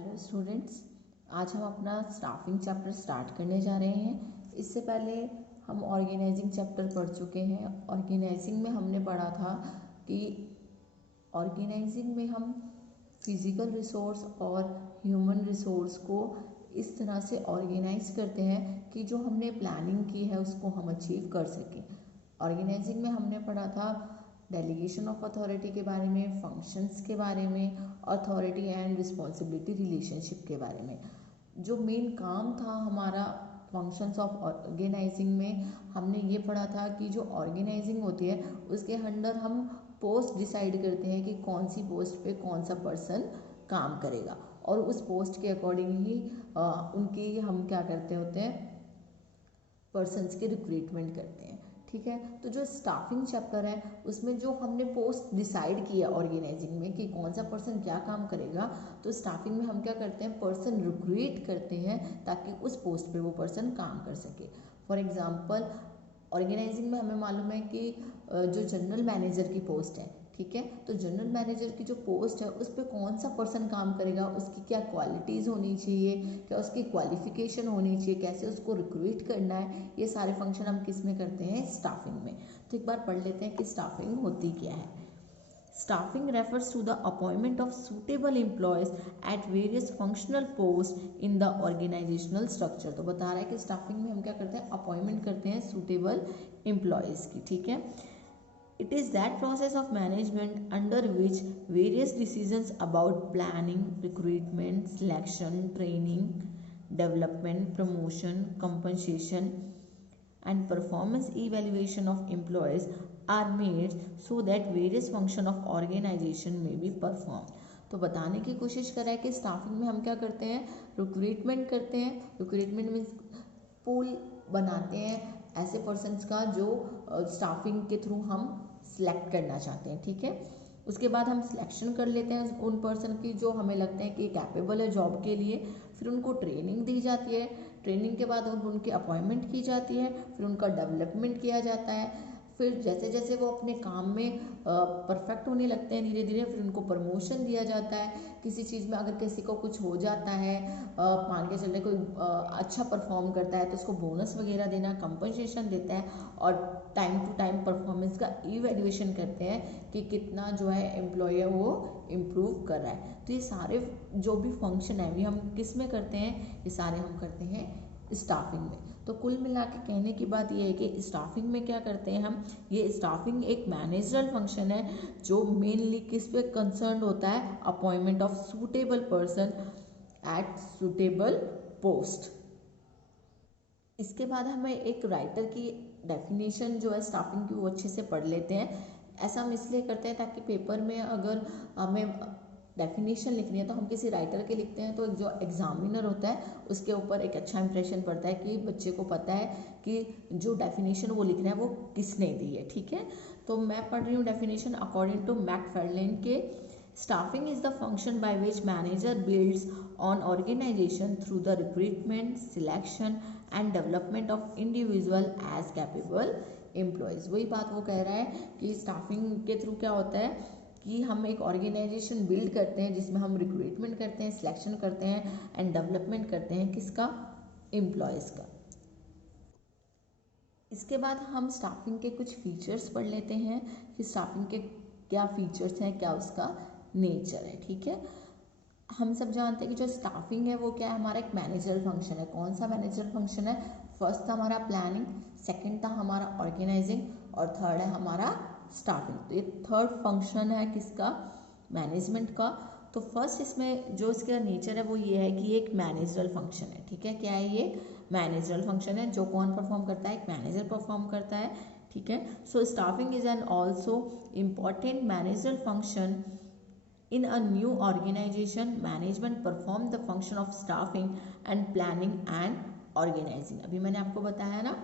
Hello students, आज हम अपना स्टाफिंग चैप्टर स्टार्ट करने जा रहे हैं। इससे पहले हम ऑर्गेनाइजिंग चैप्टर पढ़ चुके हैं। ऑर्गेनाइजिंग में हमने पढ़ा था कि ऑर्गेनाइजिंग में हम फिज़िकल रिसोर्स और ह्यूमन रिसोर्स को इस तरह से ऑर्गेनाइज करते हैं कि जो हमने प्लानिंग की है उसको हम अचीव कर सकें। ऑर्गेनाइजिंग में हमने पढ़ा था डेलीगेशन ऑफ अथॉरिटी के बारे में, फंक्शंस के बारे में, अथॉरिटी एंड रिस्पॉन्सिबिलिटी रिलेशनशिप के बारे में। जो मेन काम था हमारा फंक्शंस ऑफ ऑर्गेनाइजिंग में, हमने ये पढ़ा था कि जो ऑर्गेनाइजिंग होती है उसके अंडर हम पोस्ट डिसाइड करते हैं कि कौन सी पोस्ट पे कौन सा पर्सन काम करेगा और उस पोस्ट के अकॉर्डिंग ही उनकी हम क्या करते होते हैं, पर्सन्स के रिक्रूटमेंट करते हैं। ठीक है, तो जो स्टाफिंग चैप्टर है उसमें जो हमने पोस्ट डिसाइड किया ऑर्गेनाइजिंग में कि कौन सा पर्सन क्या काम करेगा, तो स्टाफिंग में हम क्या करते हैं, पर्सन रिक्रूट करते हैं ताकि उस पोस्ट पे वो पर्सन काम कर सके। फॉर एग्जांपल ऑर्गेनाइजिंग में हमें मालूम है कि जो जनरल मैनेजर की पोस्ट है, ठीक है, तो जनरल मैनेजर की जो पोस्ट है उस पर कौन सा पर्सन काम करेगा, उसकी क्या क्वालिटीज़ होनी चाहिए, क्या उसकी क्वालिफिकेशन होनी चाहिए, कैसे उसको रिक्रूट करना है, ये सारे फंक्शन हम किस में करते हैं, स्टाफिंग में। तो एक बार पढ़ लेते हैं कि स्टाफिंग होती क्या है। Staffing refers to the appointment of suitable employees at various functional posts in the organizational structure। तो बता रहा है कि स्टाफिंग में हम क्या करते हैं, अपॉइंटमेंट करते हैं suitable employees की। ठीक है, it is that process of management under which various decisions about planning, recruitment, selection, training, development, promotion, compensation and performance evaluation of employees are made so that various function of organization may be performed। तो बताने की कोशिश कर रहा है कि staffing में हम क्या करते हैं, रिक्रूटमेंट करते हैं। रिक्रूटमेंट मीन्स पूल बनाते हैं ऐसे पर्सन्स का जो स्टाफिंग के थ्रू हम सिलेक्ट करना चाहते हैं। ठीक है, उसके बाद हम सिलेक्शन कर लेते हैं उन पर्सन की जो हमें लगते हैं कि कैपेबल है जॉब के लिए। फिर उनको ट्रेनिंग दी जाती है, ट्रेनिंग के बाद उनकी अपॉइंटमेंट की जाती है, फिर उनका डेवलपमेंट किया जाता है। फिर जैसे जैसे वो अपने काम में परफेक्ट होने लगते हैं धीरे धीरे, फिर उनको प्रमोशन दिया जाता है। किसी चीज़ में अगर किसी को कुछ हो जाता है, मान के चलने कोई अच्छा परफॉर्म करता है तो उसको बोनस वगैरह देना, कंपनसेशन देता है और टाइम टू टाइम परफॉर्मेंस का इवैल्यूएशन करते हैं कि कितना जो है एम्प्लॉय है वो इम्प्रूव कर रहा है। तो ये सारे जो भी फंक्शन है ये हम किस में करते हैं, ये सारे हम करते हैं स्टाफिंग में। तो कुल मिला के कहने की बात यह है कि स्टाफिंग में क्या करते हैं हम, ये स्टाफिंग एक मैनेजरल फंक्शन है जो मेनली किस पे कंसर्न होता है, appointment of suitable person at suitable post. इसके बाद हमें एक राइटर की डेफिनेशन जो है स्टाफिंग की वो अच्छे से पढ़ लेते हैं। ऐसा हम इसलिए करते हैं ताकि पेपर में अगर हमें डेफिनेशन लिखनी है तो हम किसी राइटर के लिखते हैं तो जो एग्जामिनर होता है उसके ऊपर एक अच्छा इंप्रेशन पड़ता है कि बच्चे को पता है कि जो डेफिनेशन वो लिख रहा है वो किसने दी है। ठीक है, तो मैं पढ़ रही हूँ डेफिनेशन अकॉर्डिंग टू मैकफार्लेन के। Staffing is the function by which manager builds on organization through the recruitment, selection and development of individual as capable employees। वही बात वो कह रहा है कि स्टाफिंग के थ्रू क्या होता है कि हम एक ऑर्गेनाइजेशन बिल्ड करते हैं जिसमें हम रिक्रूटमेंट करते हैं, सिलेक्शन करते हैं एंड डेवलपमेंट करते हैं, किसका, एम्प्लॉयज़ का। इसके बाद हम स्टाफिंग के कुछ फीचर्स पढ़ लेते हैं कि स्टाफिंग के क्या फीचर्स हैं, क्या उसका नेचर है। ठीक है, हम सब जानते हैं कि जो स्टाफिंग है वो क्या है, हमारा एक मैनेजरल फंक्शन है। कौन सा मैनेजरल फंक्शन है, फर्स्ट था हमारा प्लानिंग, सेकंड था हमारा ऑर्गेनाइजिंग और थर्ड है हमारा स्टाफिंग। तो ये थर्ड फंक्शन है किसका, मैनेजमेंट का। तो फर्स्ट इसमें जो इसका नेचर है वो ये है कि एक मैनेजरल फंक्शन है। ठीक है, क्या है ये, मैनेजरल फंक्शन है। जो कौन परफॉर्म करता है, एक मैनेजर परफॉर्म करता है। ठीक है, so staffing is an also important managerial function in a new organization. Management perform the function of staffing and planning and organizing। अभी मैंने आपको बताया ना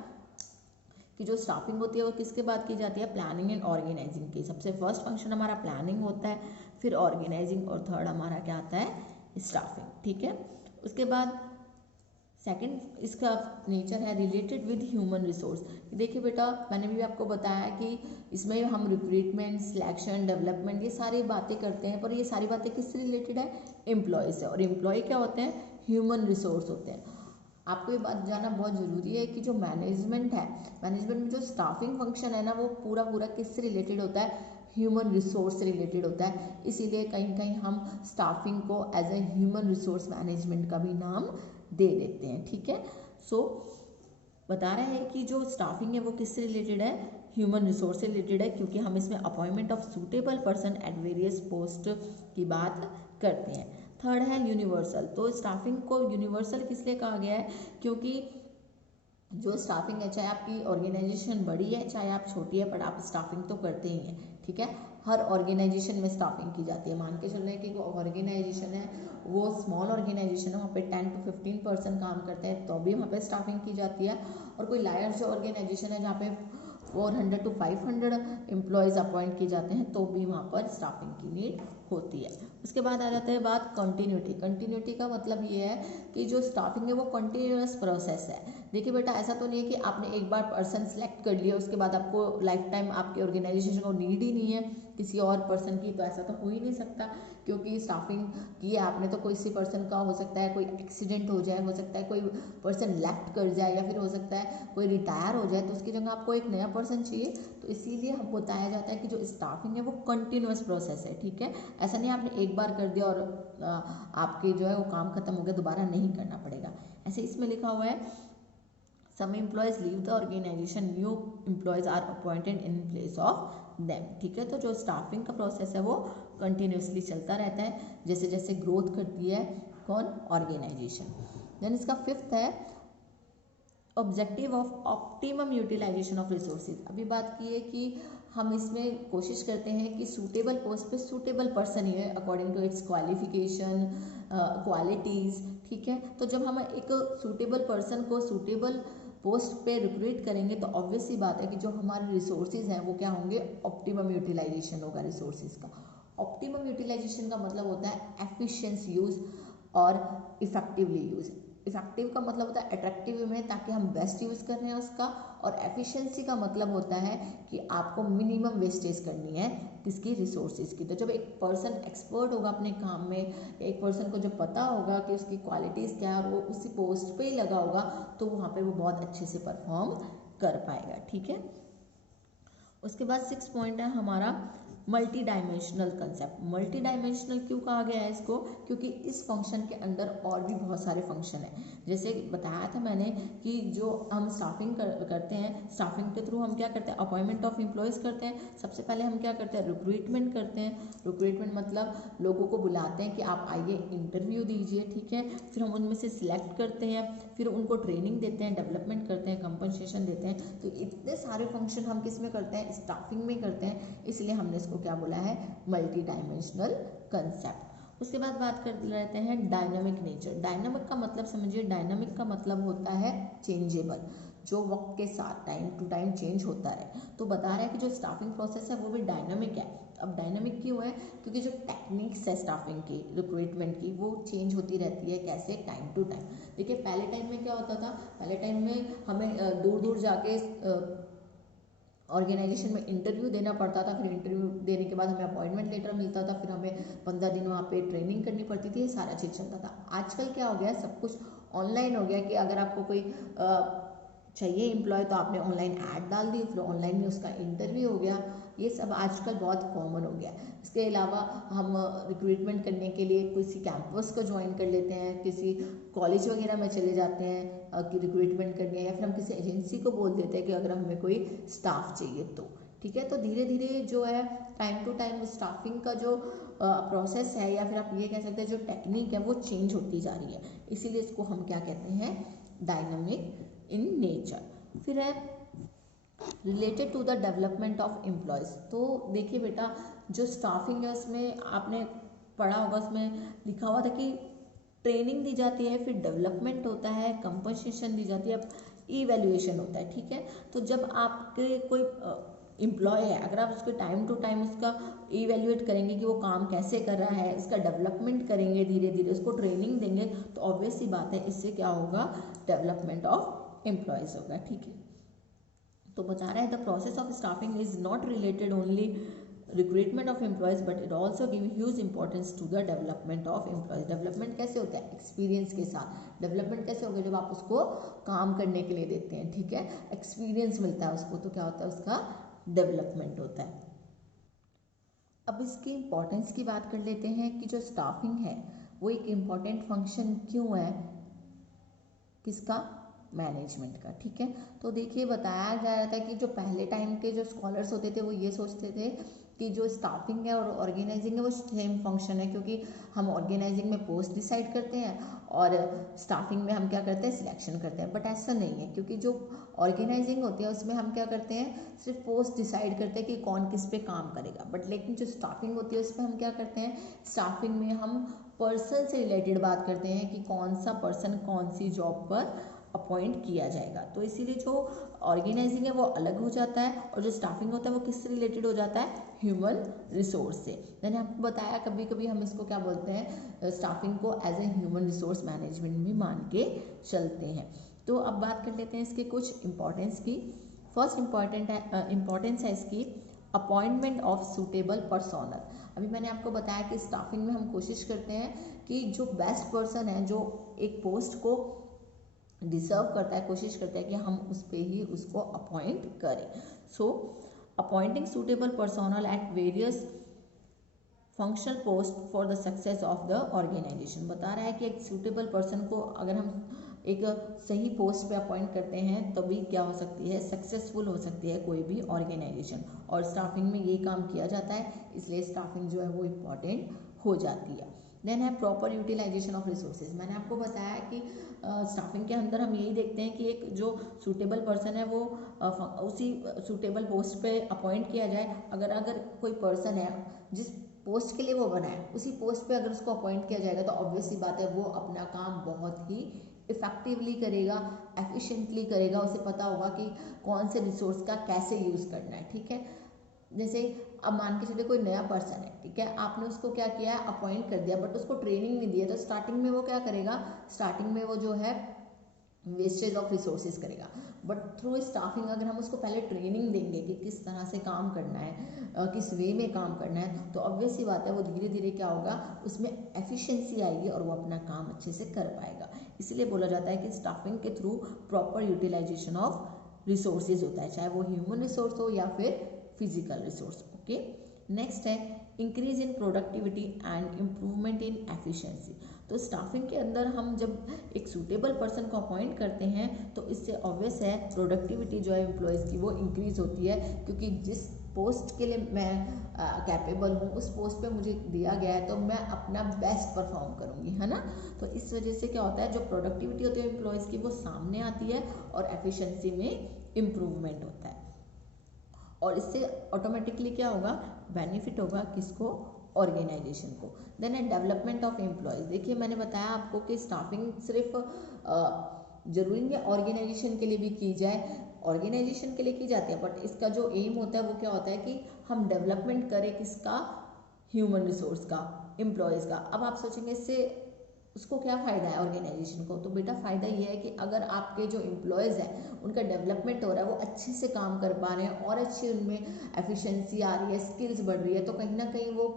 कि जो स्टाफिंग होती है वो किसके बाद की जाती है, प्लानिंग एंड ऑर्गेनाइजिंग की। सबसे फर्स्ट फंक्शन हमारा प्लानिंग होता है, फिर ऑर्गेनाइजिंग और थर्ड हमारा क्या आता है, स्टाफिंग। ठीक है, उसके बाद सेकंड इसका नेचर है रिलेटेड विद ह्यूमन रिसोर्स। देखिए बेटा, मैंने भी आपको बताया कि इसमें हम रिक्रूटमेंट, सिलेक्शन, डेवलपमेंट ये सारी बातें करते हैं, पर ये सारी बातें किससे रिलेटेड है? एम्प्लॉय से। और एम्प्लॉय क्या होते हैं? ह्यूमन रिसोर्स होते हैं। आपको ये बात जानना बहुत ज़रूरी है कि जो मैनेजमेंट है, मैनेजमेंट में जो स्टाफिंग फंक्शन है ना, वो पूरा पूरा किससे रिलेटेड होता है? ह्यूमन रिसोर्स से रिलेटेड होता है। इसीलिए कहीं कहीं हम स्टाफिंग को as a human resource management का भी नाम दे देते हैं। ठीक है, सो बता रहे हैं कि जो स्टाफिंग है वो किससे रिलेटेड है? ह्यूमन रिसोर्स से रिलेटेड है, क्योंकि हम इसमें appointment of suitable person at various post की बात करते हैं। थर्ड है यूनिवर्सल। तो स्टाफिंग को यूनिवर्सल किस लिए कहा गया है? क्योंकि जो स्टाफिंग है, चाहे आपकी ऑर्गेनाइजेशन बड़ी है चाहे आप छोटी है, पर आप स्टाफिंग तो करते ही हैं। ठीक है, हर ऑर्गेनाइजेशन में स्टाफिंग की जाती है। मान के चल रहे हैं कि वो ऑर्गेनाइजेशन है, वो स्मॉल ऑर्गेनाइजेशन है, वहाँ पे 10 to 15% काम करते हैं, तो भी वहाँ पे स्टाफिंग की जाती है। और कोई लार्ज ऑर्गेनाइजेशन है जहाँ पे 400 to 500 एम्प्लॉयज़ अपॉइंट किए जाते हैं, तो भी वहाँ पर स्टाफिंग की नीड होती है। उसके बाद आ जाता है बात कंटिन्यूटी। कंटिन्यूटी का मतलब ये है कि जो स्टाफिंग है वो कंटिन्यूअस प्रोसेस है। देखिए बेटा, ऐसा तो नहीं है कि आपने एक बार पर्सन सेलेक्ट कर लिया, उसके बाद आपको लाइफ टाइम आपकी ऑर्गेनाइजेशन को नीड ही नहीं है किसी और पर्सन की, तो ऐसा तो हो ही नहीं सकता। क्योंकि स्टाफिंग की है आपने, तो कोई सी पर्सन का हो सकता है कोई एक्सीडेंट हो जाए, हो सकता है कोई पर्सन लेफ्ट कर जाए, या फिर हो सकता है कोई रिटायर हो जाए, तो उसकी जगह आपको एक नया पर्सन चाहिए। तो इसीलिए हमको बताया जाता है कि जो स्टाफिंग है वो कंटिन्यूअस प्रोसेस है। ठीक है, ऐसा नहीं आपने एक बार कर दिया और आपके जो है वो काम खत्म हो गया, दोबारा नहीं करना पड़ेगा। ऐसे इसमें लिखा हुआ है some employees leave the organization, new employees are appointed in place of them. ठीक है, तो जो स्टाफिंग का प्रोसेस है वो कंटिन्यूसली चलता रहता है जैसे जैसे ग्रोथ करती है कौन? ऑर्गेनाइजेशन। देन इसका फिफ्थ है objective of optimum utilisation of resources. अभी बात की है कि हम इसमें कोशिश करते हैं कि सूटेबल पोस्ट पे सूटेबल पर्सन ही है according to its qualification, qualities. ठीक है, तो जब हम एक सूटेबल पर्सन को सूटेबल पोस्ट पे रिक्रूट करेंगे, तो ऑब्वियस सी बात है कि जो हमारे रिसोर्सेज हैं वो क्या होंगे? ऑप्टिमम यूटिलाइजेशन होगा रिसोर्सेज का। ऑप्टिमम यूटिलाइजेशन का मतलब होता है एफिशिएंट यूज़ और इफेक्टिवली यूज़। इफेक्टिव का मतलब होता है अट्रैक्टिव में, ताकि हम बेस्ट यूज़ कर रहे हैं उसका। और एफिशिएंसी का मतलब होता है कि आपको मिनिमम वेस्टेज करनी है किसकी? रिसोर्सेज की। तो जब एक पर्सन एक्सपर्ट होगा अपने काम में, एक पर्सन को जब पता होगा कि उसकी क्वालिटीज़ क्या है और वो उसी पोस्ट पे ही लगा होगा, तो वहाँ पे वो बहुत अच्छे से परफॉर्म कर पाएगा। ठीक है, उसके बाद 6 पॉइंट है हमारा multi dimensional concept. Multi dimensional क्यों कहा गया है इसको? क्योंकि इस फंक्शन के अंदर और भी बहुत सारे फंक्शन हैं। जैसे बताया था मैंने कि जो हम स्टाफिंग करते हैं, स्टाफिंग के थ्रू हम क्या करते हैं? अपॉइंटमेंट ऑफ एम्प्लॉयज़ करते हैं। सबसे पहले हम क्या करते हैं? रिक्रूटमेंट करते हैं। रिक्रूटमेंट मतलब लोगों को बुलाते हैं कि आप आइए इंटरव्यू दीजिए। ठीक है, फिर हम उनमें से सिलेक्ट करते हैं, फिर उनको ट्रेनिंग देते हैं, डेवलपमेंट करते हैं, कंपनसेशन देते हैं। तो इतने सारे फंक्शन हम किस में करते हैं? स्टाफिंग में करते हैं। इसलिए हमने इसको क्या बोला है? Multi dimensional concept. उसके बाद बात कर लेते हैं डायनामिक नेचर। डायनामिक का मतलब समझिए, डायनामिक का मतलब होता है चेंजेबल, जो वक्त के साथ टाइम टू टाइम चेंज होता है। तो बता रहा है कि जो स्टाफिंग प्रोसेस है वो भी डायनामिक है। अब डायनामिक क्यों है? क्योंकि जो टेक्निक्स है स्टाफिंग की, रिक्रूटमेंट की, वो चेंज होती रहती है। कैसे? Time to time. देखिए पहले टाइम में क्या होता था? पहले टाइम में हमें दूर दूर जाके ऑर्गेनाइजेशन में इंटरव्यू देना पड़ता था, फिर इंटरव्यू देने के बाद हमें अपॉइंटमेंट लेटर मिलता था, फिर हमें 15 दिन वहाँ पे ट्रेनिंग करनी पड़ती थी, ये सारा चीज़ चलता था। आजकल क्या हो गया? सब कुछ ऑनलाइन हो गया कि अगर आपको कोई चाहिए एम्प्लॉय, तो आपने ऑनलाइन ऐड डाल दी, फिर ऑनलाइन में उसका इंटरव्यू हो गया। ये सब आजकल बहुत कॉमन हो गया। इसके अलावा हम रिक्रूटमेंट करने के लिए किसी कैंपस को ज्वाइन कर लेते हैं, किसी कॉलेज वगैरह में चले जाते हैं कि रिक्रूटमेंट करनी है, या फिर हम किसी एजेंसी को बोल देते हैं कि अगर हमें कोई स्टाफ चाहिए तो। ठीक है, तो धीरे धीरे जो है टाइम टू टाइम स्टाफिंग का जो प्रोसेस है, या फिर आप ये कह सकते हैं जो टेक्निक है, वो चेंज होती जा रही है। इसीलिए इसको हम क्या कहते हैं? Dynamic in nature. फिर है related to the development of employees. तो देखिए बेटा, जो स्टाफिंग है उसमें आपने पढ़ा होगा, उसमें लिखा हुआ था कि ट्रेनिंग दी जाती है, फिर डेवलपमेंट होता है, कंपनसेशन दी जाती है, इवैल्यूएशन होता है। ठीक है, तो जब आपके कोई एम्प्लॉय है, अगर आप उसको टाइम टू टाइम उसका इवेल्युएट करेंगे कि वो काम कैसे कर रहा है, इसका डेवलपमेंट करेंगे, धीरे धीरे उसको ट्रेनिंग देंगे, तो ऑब्वियस सी बात है इससे क्या होगा, डेवलपमेंट ऑफ एम्प्लॉयज़ होगा। ठीक है, तो बता रहा है the process of staffing is not related only recruitment of employees but it also give huge importance to the development of employees. Development कैसे होता है, एक्सपीरियंस के साथ। डेवलपमेंट कैसे होगा, जब आप उसको काम करने के लिए देते हैं, ठीक है, एक्सपीरियंस मिलता है उसको, तो क्या होता है, उसका डेवलपमेंट होता है। अब इसकी इम्पोर्टेंस की बात कर लेते हैं कि जो स्टाफिंग है वो एक इम्पॉर्टेंट फंक्शन क्यों है, किसका, मैनेजमेंट का। ठीक है, तो देखिए बताया जा रहा था कि जो पहले टाइम के जो स्कॉलर्स होते थे वो ये सोचते थे कि जो स्टाफिंग है और ऑर्गेनाइजिंग है वो सेम फंक्शन है, क्योंकि हम ऑर्गेनाइजिंग में पोस्ट डिसाइड करते हैं और स्टाफिंग में हम क्या करते हैं, सिलेक्शन करते हैं। बट ऐसा नहीं है, क्योंकि जो ऑर्गेनाइजिंग होती है उसमें हम क्या करते हैं, सिर्फ पोस्ट डिसाइड करते हैं कि कौन किस पे काम करेगा। बट लेकिन जो स्टाफिंग होती है उसमें हम क्या करते हैं, स्टाफिंग में हम पर्सन से रिलेटेड बात करते हैं कि कौन सा पर्सन कौन सी जॉब पर अपॉइंट किया जाएगा। तो इसीलिए जो ऑर्गेनाइजिंग है वो अलग हो जाता है और जो स्टाफिंग होता है वो किससे रिलेटेड हो जाता है, ह्यूमन रिसोर्स से। मैंने आपको बताया कभी कभी हम इसको क्या बोलते हैं, स्टाफिंग को as a human resource management भी मान के चलते हैं। तो अब बात कर लेते हैं इसके कुछ इंपॉर्टेंस की। फर्स्ट इम्पॉर्टेंस है इसकी अपॉइंटमेंट ऑफ सूटेबल पर्सोनल। अभी मैंने आपको बताया कि स्टाफिंग में हम कोशिश करते हैं कि जो बेस्ट पर्सन है, जो एक पोस्ट को डिजर्व करता है, कोशिश करता है कि हम उस पर ही उसको अपॉइंट करें। So appointing suitable personnel at various functional post for the success of the organization. बता रहा है कि एक सूटेबल पर्सन को अगर हम एक सही पोस्ट पे अपॉइंट करते हैं तभी क्या हो सकती है, सक्सेसफुल हो सकती है कोई भी ऑर्गेनाइजेशन। और स्टाफिंग में ये काम किया जाता है, इसलिए स्टाफिंग जो है वो इम्पॉर्टेंट हो जाती है। देन है प्रॉपर यूटिलाइजेशन ऑफ रिसोर्सेज। मैंने आपको बताया कि स्टाफिंग के अंदर हम यही देखते हैं कि एक जो सूटेबल पर्सन है वो उसी सूटेबल पोस्ट पे अपॉइंट किया जाए। अगर कोई पर्सन है जिस पोस्ट के लिए वो बना है, उसी पोस्ट पे अगर उसको अपॉइंट किया जाएगा तो ऑब्वियस सी बात है वो अपना काम बहुत ही इफेक्टिवली करेगा, एफिशिएंटली करेगा। उसे पता होगा कि कौन से रिसोर्स का कैसे यूज़ करना है। ठीक है, जैसे अब मान के चलिए कोई नया पर्सन है, ठीक है, आपने उसको क्या किया है, अपॉइंट कर दिया, बट उसको ट्रेनिंग नहीं दी है, तो स्टार्टिंग में वो क्या करेगा, स्टार्टिंग में वो जो है वेस्टेज ऑफ रिसोर्सेज करेगा। बट थ्रू स्टाफिंग अगर हम उसको पहले ट्रेनिंग देंगे कि किस तरह से काम करना है, किस वे में काम करना है, तो ऑब्वियस सी बात है वो धीरे धीरे क्या होगा, उसमें एफिशिएंसी आएगी और वो अपना काम अच्छे से कर पाएगा। इसलिए बोला जाता है कि स्टाफिंग के through proper utilisation of resources होता है, चाहे वो ह्यूमन रिसोर्स हो या फिर फिजिकल रिसोर्स। ओके, नेक्स्ट है increase in productivity and improvement in efficiency. तो स्टाफिंग के अंदर हम जब एक सूटेबल पर्सन को अपॉइंट करते हैं तो इससे ऑब्वियस है प्रोडक्टिविटी जो है एम्प्लॉयज़ की वो इंक्रीज होती है, क्योंकि जिस पोस्ट के लिए मैं कैपेबल हूँ उस पोस्ट पे मुझे दिया गया है तो मैं अपना बेस्ट परफॉर्म करूँगी, है ना। तो इस वजह से क्या होता है, जो प्रोडक्टिविटी होती है एम्प्लॉयज़ की वो सामने आती है और एफिशिएंसी में इम्प्रूवमेंट होता है। और इससे ऑटोमेटिकली क्या होगा, बेनिफिट होगा किसको, ऑर्गेनाइजेशन को। देन है डेवलपमेंट ऑफ एम्प्लॉयज़। देखिए मैंने बताया आपको कि स्टाफिंग सिर्फ जरूरी नहीं है ऑर्गेनाइजेशन के लिए भी की जाए, ऑर्गेनाइजेशन के लिए की जाती है, बट इसका जो एम होता है वो क्या होता है कि हम डेवलपमेंट करें किसका, ह्यूमन रिसोर्स का, एम्प्लॉयज़ का। अब आप सोचेंगे इससे उसको क्या फ़ायदा है ऑर्गेनाइजेशन को, तो बेटा फ़ायदा ये है कि अगर आपके जो एम्प्लॉयज़ हैं उनका डेवलपमेंट हो रहा है, वो अच्छे से काम कर पा रहे हैं और अच्छी उनमें एफिशिएंसी आ रही है, स्किल्स बढ़ रही है, तो कहीं ना कहीं वो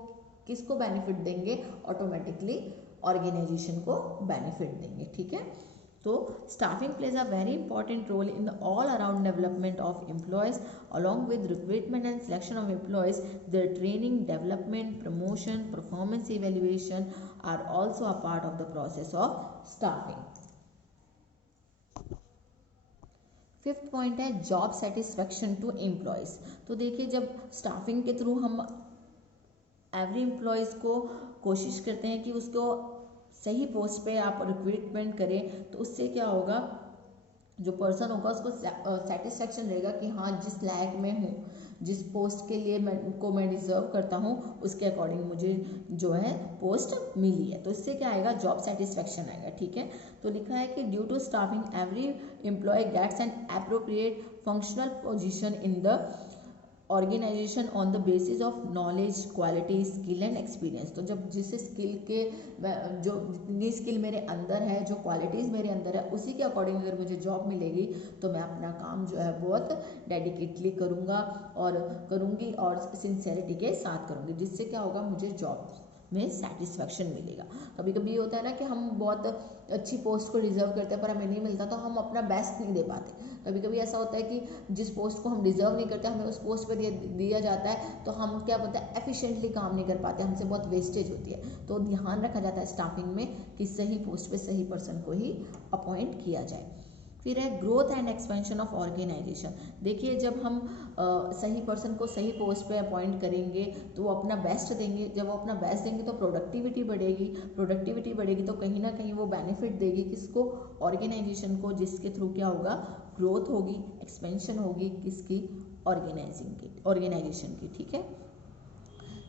किसको बेनिफिट देंगे, ऑटोमेटिकली ऑर्गेनाइजेशन को बेनिफिट देंगे। ठीक है, तो staffing plays a very important role in the all around development of employees. Along with recruitment and selection of employees, their training, development, promotion, performance evaluation are also a part of the process of staffing. Fifth point है job satisfaction to employees. तो देखिए जब staffing के through हम every employees को कोशिश करते हैं कि उसको सही पोस्ट पे आप रिक्रूटमेंट करें, तो उससे क्या होगा, जो पर्सन होगा उसको सेटिस्फेक्शन रहेगा कि हाँ जिस लायक मैं हूँ, जिस पोस्ट के लिए मैं डिजर्व करता हूँ उसके अकॉर्डिंग मुझे जो है पोस्ट मिली है, तो इससे क्या आएगा, जॉब सेटिस्फेक्शन आएगा। ठीक है, तो लिखा है कि due to staffing every employee gets an appropriate functional position in the organisation on the basis of knowledge, quality, skill and experience. तो जब जिस स्किल के जो जितनी स्किल मेरे अंदर है, जो क्वालिटीज़ मेरे अंदर है, उसी के अकॉर्डिंग अगर मुझे जॉब मिलेगी तो मैं अपना काम जो है बहुत डेडिकेटली करूँगा और करूँगी और सिंसेरिटी के साथ करूँगी, जिससे क्या होगा, मुझे जॉब में सेटिस्फैक्शन मिलेगा। कभी कभी ये होता है ना कि हम बहुत अच्छी पोस्ट को डिजर्व करते हैं पर हमें नहीं मिलता, तो हम अपना बेस्ट नहीं दे पाते। कभी कभी ऐसा होता है कि जिस पोस्ट को हम डिजर्व नहीं करते हमें उस पोस्ट पर दिया जाता है, तो हम क्या बोलते हैं, एफिशिएंटली काम नहीं कर पाते, हमसे बहुत वेस्टेज होती है। तो ध्यान रखा जाता है स्टाफिंग में कि सही पोस्ट पे सही पर्सन को ही अपॉइंट किया जाए। फिर है growth and expansion of organisation. देखिए, जब हम सही पर्सन को सही पोस्ट पे अपॉइंट करेंगे तो वो अपना बेस्ट देंगे। जब वो अपना बेस्ट देंगे तो प्रोडक्टिविटी बढ़ेगी तो कहीं ना कहीं वो बेनिफिट देगी किसको, ऑर्गेनाइजेशन को, जिसके थ्रू क्या होगा, ग्रोथ होगी, एक्सपेंशन होगी किसकी, ऑर्गेनाइजेशन की। ठीक है।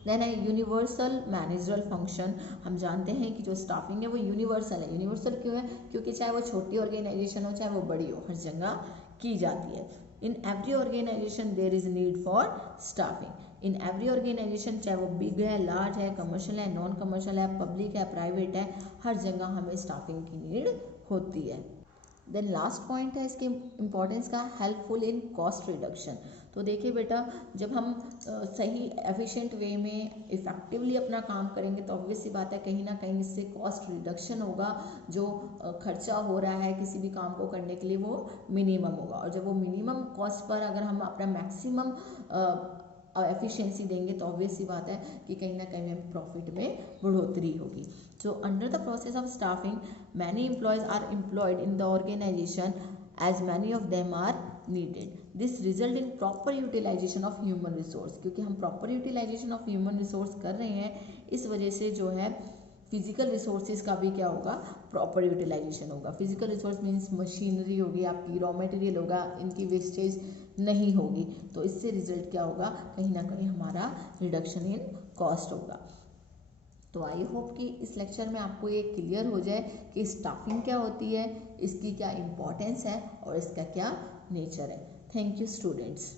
देन है यूनिवर्सल मैनेजरल फंक्शन। हम जानते हैं कि जो स्टाफिंग है वो यूनिवर्सल है। यूनिवर्सल क्यों है, क्योंकि चाहे वो छोटी ऑर्गेनाइजेशन हो चाहे वो बड़ी हो, हर जगह की जाती है। In every organisation there is need for staffing. In every organisation, चाहे वो बिग है, लार्ज है, कमर्शियल है, नॉन कमर्शियल है, पब्लिक है, प्राइवेट है, हर जगह हमें स्टाफिंग की नीड होती है। देन लास्ट पॉइंट है इसके इम्पोर्टेंस का, हेल्पफुल इन कॉस्ट रिडक्शन। तो देखिए बेटा, जब हम सही एफिशिएंट वे में इफ़ेक्टिवली अपना काम करेंगे तो ऑब्वियस सी बात है कहीं ना कहीं इससे कॉस्ट रिडक्शन होगा। जो खर्चा हो रहा है किसी भी काम को करने के लिए वो मिनिमम होगा, और जब वो मिनिमम कॉस्ट पर अगर हम अपना मैक्सिमम एफिशिएंसी देंगे तो ऑब्वियस सी बात है कि कहीं ना कहीं हमें प्रॉफिट में बढ़ोतरी होगी। So under the process of staffing, many employees are employed in the organization as many of them are needed. This result in proper utilization of human resource. क्योंकि हम proper utilization of human resource कर रहे हैं, इस वजह से जो है फिजिकल रिसोर्सेज का भी क्या होगा, प्रॉपर यूटिलाइजेशन होगा। फिजिकल रिसोर्स मीन्स मशीनरी होगी, आपकी रॉ मटेरियल होगा, इनकी वेस्टेज नहीं होगी, तो इससे रिजल्ट क्या होगा, कहीं ना कहीं हमारा रिडक्शन इन कॉस्ट होगा। तो आई होप कि इस लेक्चर में आपको ये क्लियर हो जाए कि स्टाफिंग क्या होती है, इसकी क्या इम्पोर्टेंस है और इसका क्या नेचर है। Thank you students.